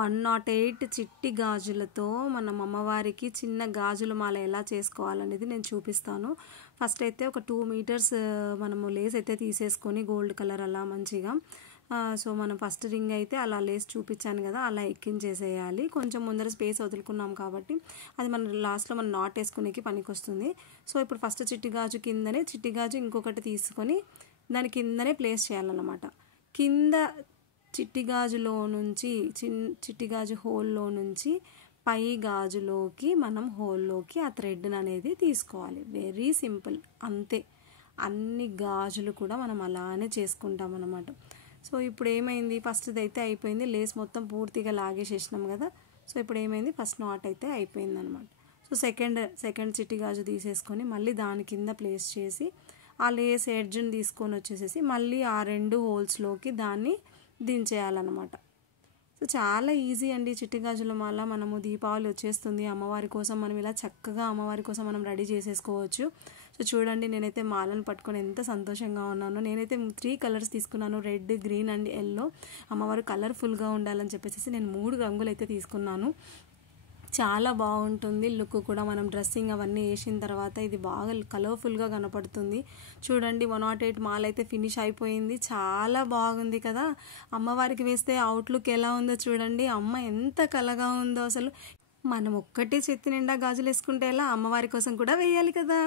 108 చిట్టి గాజులతో మనం అమ్మవారికి చిన్న గాజుల మాల ఎలా చేసుకోవాలనేది నేను చూపిస్తాను. ఫస్ట్ అయితే ఒక 2 మీటర్స్ మనము లేస్ అయితే తీసేసుకొని గోల్డ్ కలర్ అలా మంచిగా సో మనం ఫస్ట్ రింగ్ అయితే అలా లేస్ చూపించాను కదా, అలా ఎక్కించేసేయాలి. కొంచెం ముందర స్పేస్ వదులుకున్నాం కాబట్టి అది మన లాస్ట్లో మనం నాట్ వేసుకునేకి పనికి వస్తుంది. సో ఇప్పుడు ఫస్ట్ చిట్టి గాజు కిందనే చిట్టి గాజు ఇంకొకటి తీసుకొని దాని కిందనే ప్లేస్ చేయాలన్నమాట. కింద చిట్టి గాజులో నుంచి చిట్టి గాజు హోల్లో నుంచి పై గాజులోకి మనం హోల్లోకి ఆ థ్రెడ్ అనేది తీసుకోవాలి. వెరీ సింపుల్, అంతే. అన్ని గాజులు కూడా మనం అలానే చేసుకుంటాం అన్నమాట. సో ఇప్పుడు ఏమైంది, ఫస్ట్ది అయితే అయిపోయింది, లేస్ మొత్తం పూర్తిగా లాగేసేసినాం కదా. సో ఇప్పుడు ఏమైంది, ఫస్ట్ నాట్ అయితే అయిపోయింది అనమాట. సో సెకండ్ చిట్టి గాజు తీసేసుకొని మళ్ళీ దాని కింద ప్లేస్ చేసి ఆ లేస్ ఎడ్జ్ని తీసుకొని వచ్చేసేసి మళ్ళీ ఆ 2 హోల్స్లోకి దాన్ని దించేయాలన్నమాట. సో చాలా ఈజీ అండి చిట్టి గాజుల మాల. మనము దీపావళి వచ్చేస్తుంది, అమ్మవారి కోసం మనం ఇలా చక్కగా అమ్మవారి కోసం మనం రెడీ చేసేసుకోవచ్చు. సో చూడండి, నేనైతే మాలను పట్టుకొని ఎంత సంతోషంగా ఉన్నాను. నేనైతే 3 కలర్స్ తీసుకున్నాను, రెడ్, గ్రీన్ అండ్ ఎల్లో. అమ్మవారు కలర్ఫుల్గా ఉండాలని చెప్పేసి నేను 3 రంగులు అయితే తీసుకున్నాను. చాలా బాగుంటుంది లుక్ కూడా. మనం డ్రెస్సింగ్ అవన్నీ వేసిన తర్వాత ఇది బాగా కలర్ఫుల్గా కనపడుతుంది. చూడండి 108 మాల అయితే ఫినిష్ అయిపోయింది. చాలా బాగుంది కదా. అమ్మవారికి వేస్తే అవుట్లుక్ ఎలా ఉందో చూడండి. అమ్మ ఎంత కలగా ఉందో అసలు. మనం ఒక్కటే చేతి నిండా గాజులు వేసుకుంటే ఎలా, అమ్మవారి కోసం కూడా వేయాలి కదా.